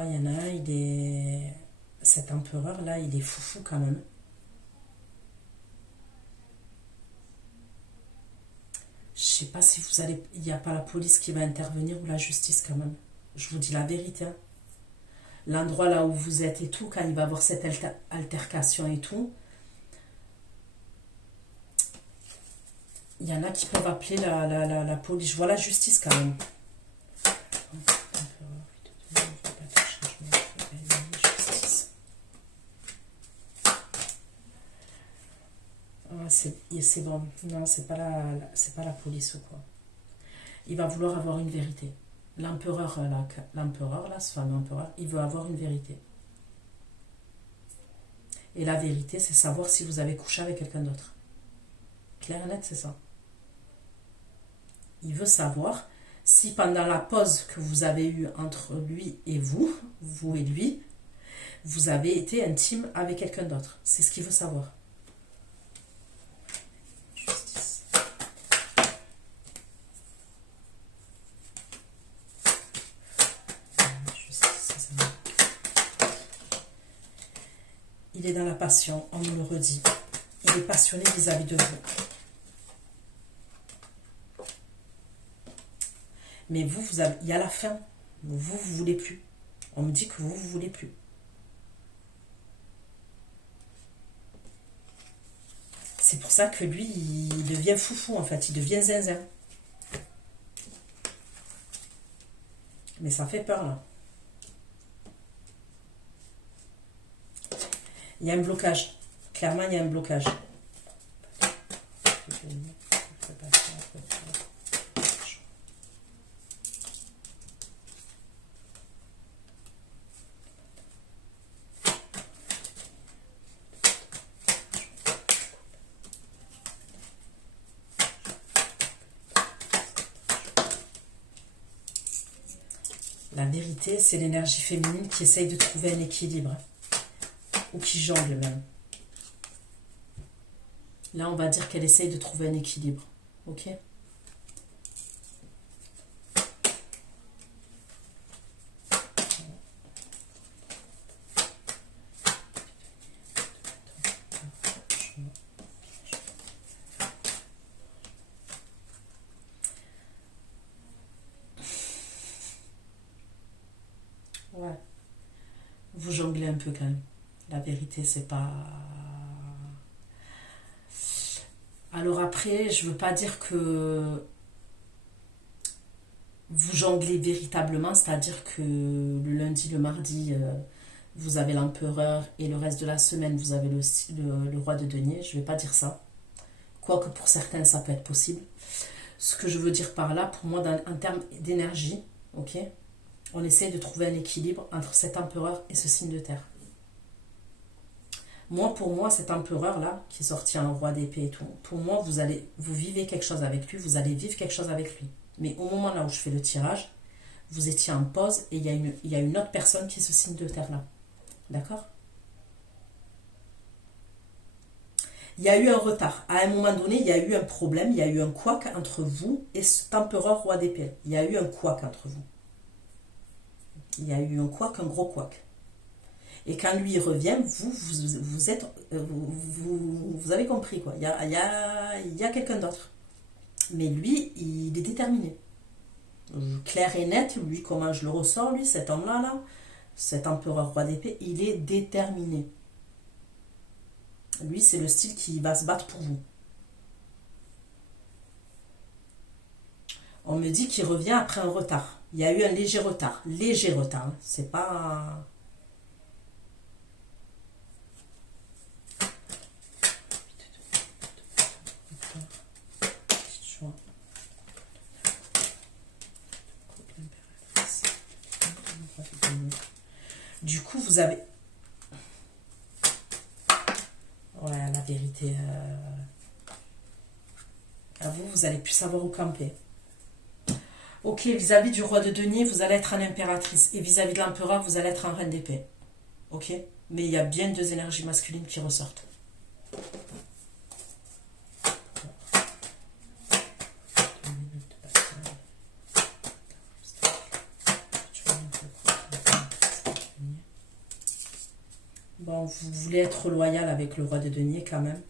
Oh, il y en a un, cet empereur-là, il est foufou quand même. Je sais pas si vous allez... Il n'y a pas la police qui va intervenir ou la justice quand même. Je vous dis la vérité. Hein. L'endroit là où vous êtes et tout, quand il va y avoir cette altercation et tout, il y en a qui peuvent appeler la police. Je vois la justice quand même. C'est bon. Non, c'est pas la police ou quoi. Il va vouloir avoir une vérité. L'empereur là, ce fameux empereur, il veut avoir une vérité. Et la vérité, c'est savoir si vous avez couché avec quelqu'un d'autre. Clair et net, c'est ça. Il veut savoir si pendant la pause que vous avez eue entre lui et vous, vous et lui, vous avez été intime avec quelqu'un d'autre. C'est ce qu'il veut savoir. Justice. Justice, il est dans la passion, on me le redit. Il est passionné vis-à-vis de vous. Mais vous, il y a la fin. Vous voulez plus. On me dit que vous voulez plus. C'est pour ça que lui, il devient foufou, en fait. Il devient zinzin. Mais ça fait peur, là. Il y a un blocage. Clairement, il y a un blocage. La vérité, c'est l'énergie féminine qui essaye de trouver un équilibre. Ou qui jongle même. Là, on va dire qu'elle essaye de trouver un équilibre. Ok ? Ouais. Vous jonglez un peu quand même. La vérité, c'est pas... Alors après, je veux pas dire que vous jonglez véritablement, c'est-à-dire que le lundi, le mardi, vous avez l'empereur et le reste de la semaine, vous avez le roi de denier. Je vais pas dire ça. Quoique pour certains, ça peut être possible. Ce que je veux dire par là, pour moi, en termes d'énergie, ok, on essaie de trouver un équilibre entre cet empereur et ce signe de terre. Moi, pour moi, cet empereur-là, qui est sorti en roi d'épée et tout, pour moi, vous vivez quelque chose avec lui, vous allez vivre quelque chose avec lui. Mais au moment là où je fais le tirage, vous étiez en pause et il y a une autre personne qui est ce signe de terre-là. D'accord ? Il y a eu un retard. À un moment donné, il y a eu un problème, il y a eu un couac entre vous et cet empereur roi d'épée. Il y a eu un couac entre vous. Il y a eu un couac, un gros couac. Et quand lui revient, vous êtes, vous avez compris quoi. Il y a quelqu'un d'autre. Mais lui, il est déterminé. Clair et net, lui, comment je le ressens, lui, cet homme-là, là, cet empereur roi d'épée, il est déterminé. Lui, c'est le style qui va se battre pour vous. On me dit qu'il revient après un retard. Il y a eu un léger retard. Léger retard. Hein. C'est pas... Du coup, vous avez... Ouais, la vérité... À vous, vous allez plus savoir où camper. Ok, vis-à-vis du roi de denier, vous allez être en impératrice. Et vis-à-vis de l'empereur, vous allez être en reine d'épée. Ok? Mais il y a bien deux énergies masculines qui ressortent. Bon, vous voulez être loyal avec le roi de denier quand même.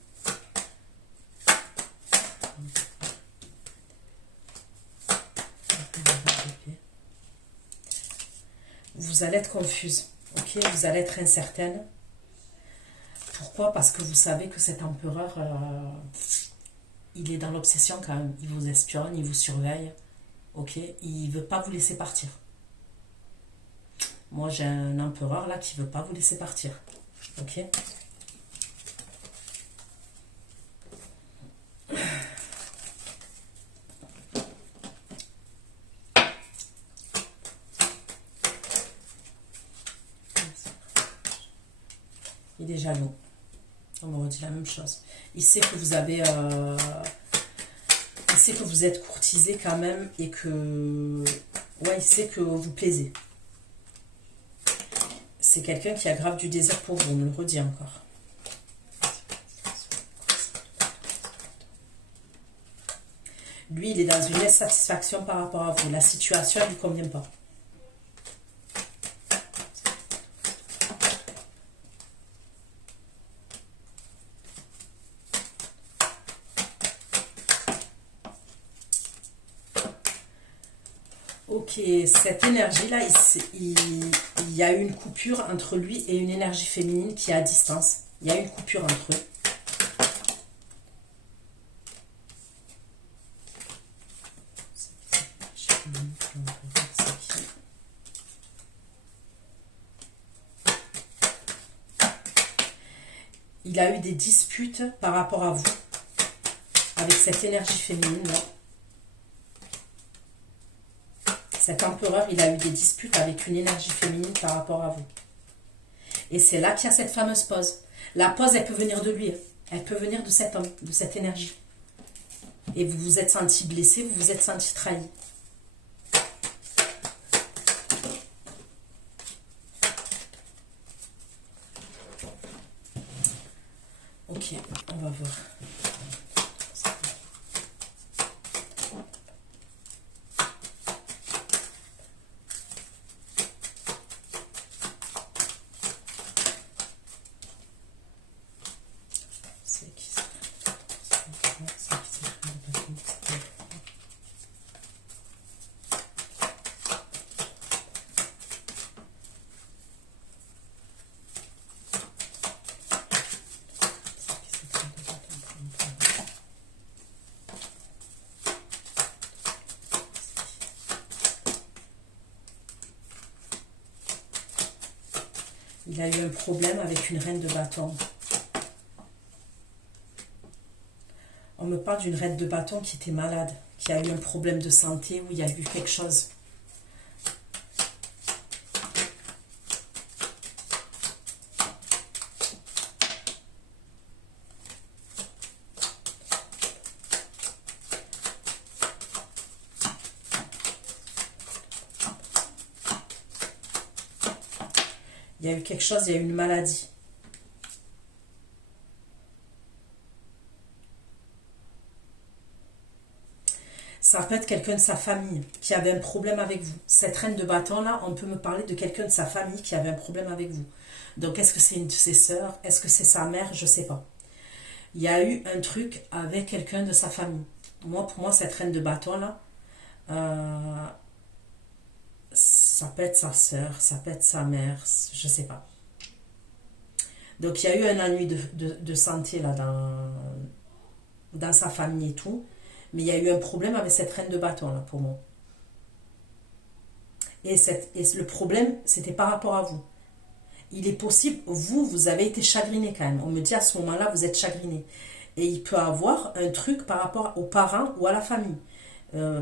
Vous allez être confuse, ok? Vous allez être incertaine. Pourquoi? Parce que vous savez que cet empereur, il est dans l'obsession quand même. Il vous espionne, il vous surveille, ok? Il ne veut pas vous laisser partir. Moi, j'ai un empereur là qui ne veut pas vous laisser partir, ok? Il est jaloux. On me redit la même chose. Il sait que vous avez... il sait que vous êtes courtisé quand même et que... Ouais, il sait que vous plaisez. C'est quelqu'un qui a grave du désir pour vous, on me le redit encore. Lui, il est dans une insatisfaction par rapport à vous. La situation ne lui convient pas. Ok, cette énergie-là, il y a eu une coupure entre lui et une énergie féminine qui est à distance. Il y a une coupure entre eux. Il a eu des disputes par rapport à vous, avec cette énergie féminine là. Cet empereur, il a eu des disputes avec une énergie féminine par rapport à vous. Et c'est là qu'il y a cette fameuse pause. La pause, elle peut venir de lui. Elle peut venir de cet homme, de cette énergie. Et vous vous êtes senti blessé, vous vous êtes senti trahi. Ok, on va voir. Il a eu un problème avec une reine de bâton. On me parle d'une reine de bâton qui était malade, qui a eu un problème de santé, où il y a eu quelque chose. Il y a eu quelque chose, il y a eu une maladie. Ça peut être quelqu'un de sa famille qui avait un problème avec vous. Cette reine de bâton-là, on peut me parler de quelqu'un de sa famille qui avait un problème avec vous. Donc, est-ce que c'est une de ses sœurs? Est-ce que c'est sa mère? Je ne sais pas. Il y a eu un truc avec quelqu'un de sa famille. Moi, pour moi, cette reine de bâton-là, ça peut être sa sœur, ça peut être sa mère, je ne sais pas. Donc, il y a eu un ennui de santé là dans sa famille et tout. Mais il y a eu un problème avec cette reine de bâton là pour moi. Et le problème, c'était par rapport à vous. Il est possible, vous avez été chagriné quand même. On me dit à ce moment-là, vous êtes chagriné. Et il peut avoir un truc par rapport aux parents ou à la famille.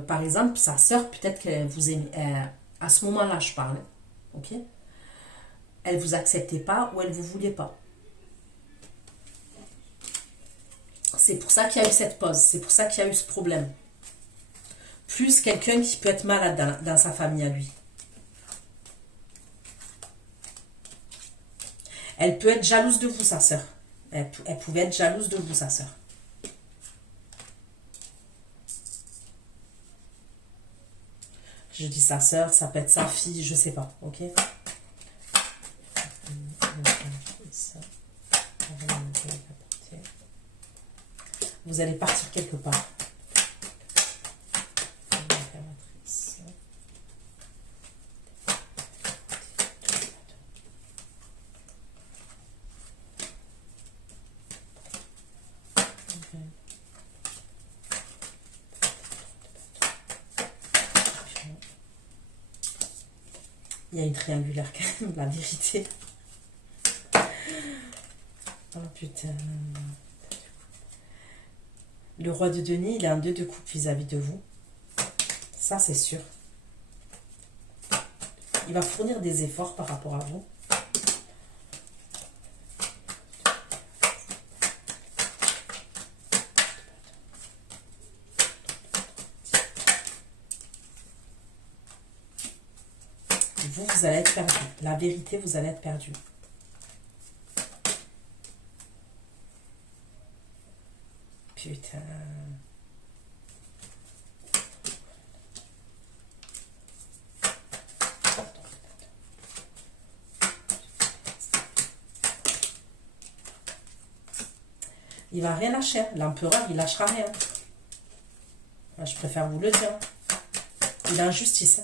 Par exemple, sa sœur, peut-être qu'elle vous aimait. À ce moment-là, je parle. Ok? Elle vous acceptait pas ou elle vous voulait pas. C'est pour ça qu'il y a eu cette pause. C'est pour ça qu'il y a eu ce problème. Plus quelqu'un qui peut être malade dans sa famille à lui. Elle peut être jalouse de vous, sa sœur. Elle pouvait être jalouse de vous, sa sœur. Je dis sa sœur, ça peut être sa fille, je sais pas. Ok? Vous allez partir quelque part. Il y a une triangulaire quand même, la vérité. Oh putain. Le roi de denier, il est en 2 de coupe vis-à-vis de vous. Ça, c'est sûr. Il va fournir des efforts par rapport à vous. vous allez être perdu. La vérité, vous allez être perdu. Putain. Il va rien lâcher. L'empereur, il lâchera rien. Je préfère vous le dire. Il a injustice.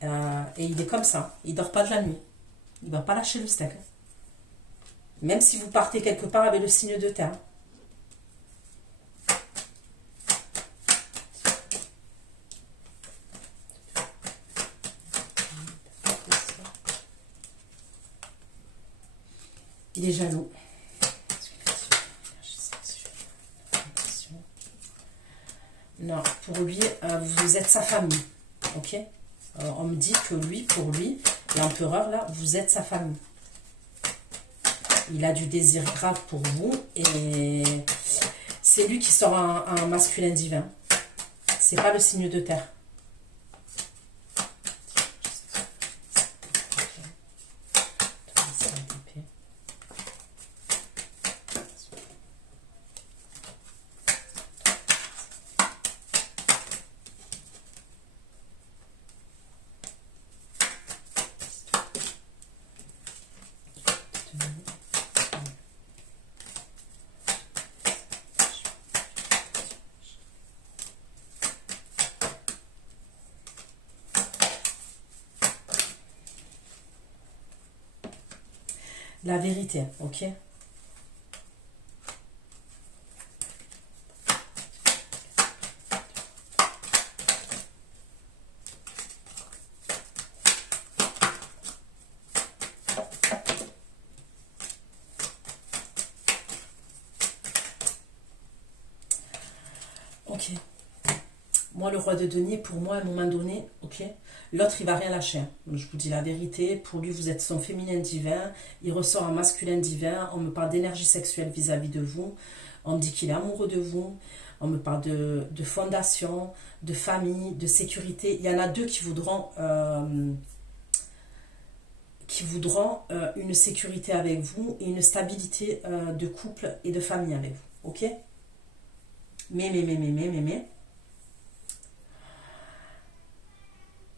Et il est comme ça. Il dort pas de la nuit. Il va pas lâcher le steak. Même si vous partez quelque part avec le signe de terre. Il est jaloux. Non, pour lui, vous êtes sa famille. Ok? On me dit que lui, pour lui, l'empereur, là, vous êtes sa famille. Il a du désir grave pour vous et c'est lui qui sort un masculin divin. C'est pas le signe de terre. La vérité, ok? Ok. Moi, le roi de denier, pour moi, à un moment donné, ok, l'autre, il va rien lâcher. Je vous dis la vérité. Pour lui, vous êtes son féminin divin. Il ressort un masculin divin. On me parle d'énergie sexuelle vis-à-vis de vous. On me dit qu'il est amoureux de vous. On me parle de fondation, de famille, de sécurité. Il y en a deux qui voudront une sécurité avec vous et une stabilité de couple et de famille avec vous. Ok? Mais.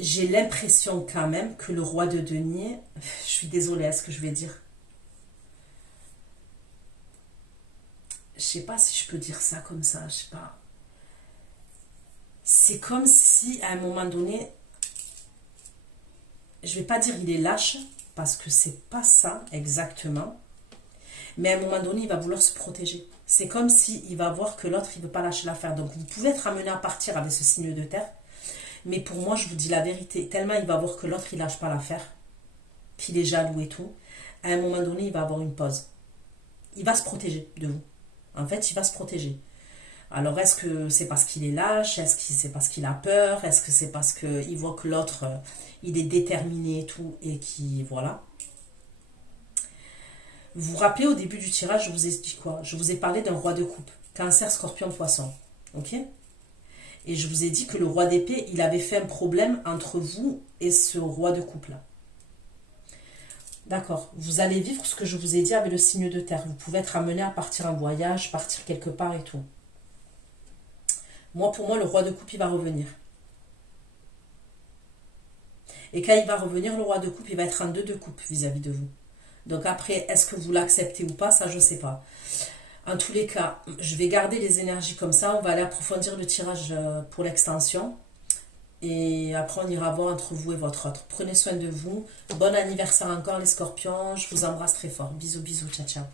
J'ai l'impression quand même que le roi de denier, je suis désolée à ce que je vais dire. Je sais pas si je peux dire ça comme ça, je sais pas. C'est comme si à un moment donné, je vais pas dire il est lâche, parce que c'est pas ça exactement. Mais à un moment donné, il va vouloir se protéger. C'est comme s'il va voir que l'autre, il ne veut pas lâcher l'affaire. Donc vous pouvez être amené à partir avec ce signe de terre. Mais pour moi, je vous dis la vérité, tellement il va voir que l'autre, il lâche pas l'affaire, qu'il est jaloux et tout, à un moment donné, il va avoir une pause. Il va se protéger de vous. En fait, il va se protéger. Alors, est-ce que c'est parce qu'il est lâche? Est-ce que c'est parce qu'il a peur? Est-ce que c'est parce qu'il voit que l'autre, il est déterminé et tout, et qui, voilà. Vous vous rappelez, au début du tirage, je vous ai dit quoi? Je vous ai parlé d'un roi de coupe. Cancer, scorpion, poisson. Ok? Et je vous ai dit que le roi d'épée, il avait fait un problème entre vous et ce roi de couple-là. D'accord. Vous allez vivre ce que je vous ai dit avec le signe de terre. Vous pouvez être amené à partir en voyage, partir quelque part et tout. Moi, pour moi, le roi de coupe, il va revenir. Et quand il va revenir, le roi de coupe, il va être en deux de coupe vis-à-vis de vous. Donc après, est-ce que vous l'acceptez ou pas? Ça, je ne sais pas. En tous les cas, je vais garder les énergies comme ça. On va aller approfondir le tirage pour l'extension. Et après, on ira voir entre vous et votre autre. Prenez soin de vous. Bon anniversaire encore les scorpions. Je vous embrasse très fort. Bisous, bisous. Ciao, ciao.